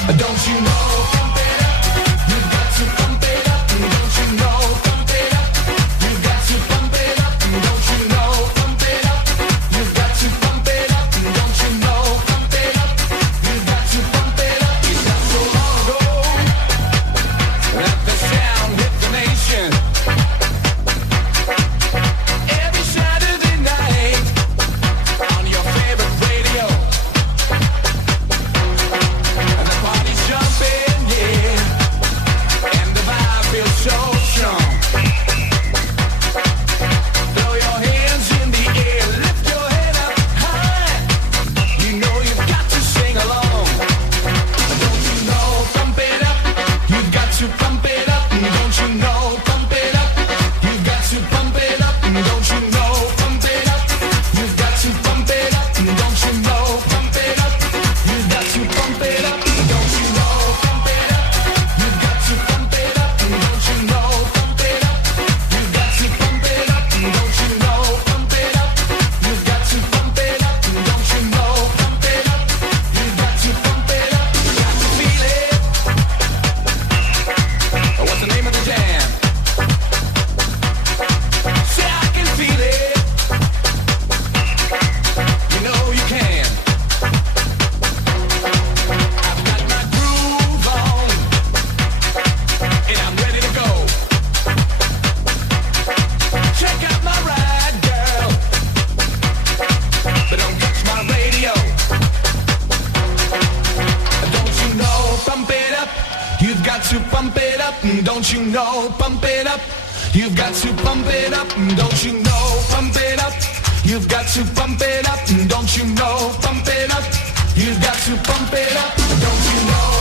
Don't you know? Pump it up. You've got to pump it up. Don't you know? Pump it up. You've got to pump it up. Don't you know? Pump it up. You've got to pump it up. Don't you know? Pump it up. You've got to pump it up. It's not so long ago that the sound hit the nation. Every Saturday night on your favorite radio. And the party's jumping, yeah. And the vibe feels so strong. Throw your hands in the air, lift your head up high. You know you've got to sing along. Don't you know? Pump it up. You've got to pump it up. Don't you know? Pump it up. You've got to pump it up. Don't you know? Pump it up. You've got to pump it up. Don't you know? Pump it up. You've got to pump it up. Don't you know? Pump it up. You've got to pump it up. Don't you know? Pump it up. You've got to pump it up. Don't you know? Pump it up. You've got to pump it up. Don't you know? Pump it up. You've got to pump it up. Got to feel it. What's the name of the jam? Say I can feel it. You know you can. I've got my groove on, and I'm ready to go. Check out my ride, girl, but don't touch my radio. Don't you know? Pump it up. You've got to pump it up. Don't you know? Pump it up. You've got to pump it up. Don't you know? Pump it up. You've got to pump it up. Don't you know? Pump it up. You've got to pump it up. Don't you know?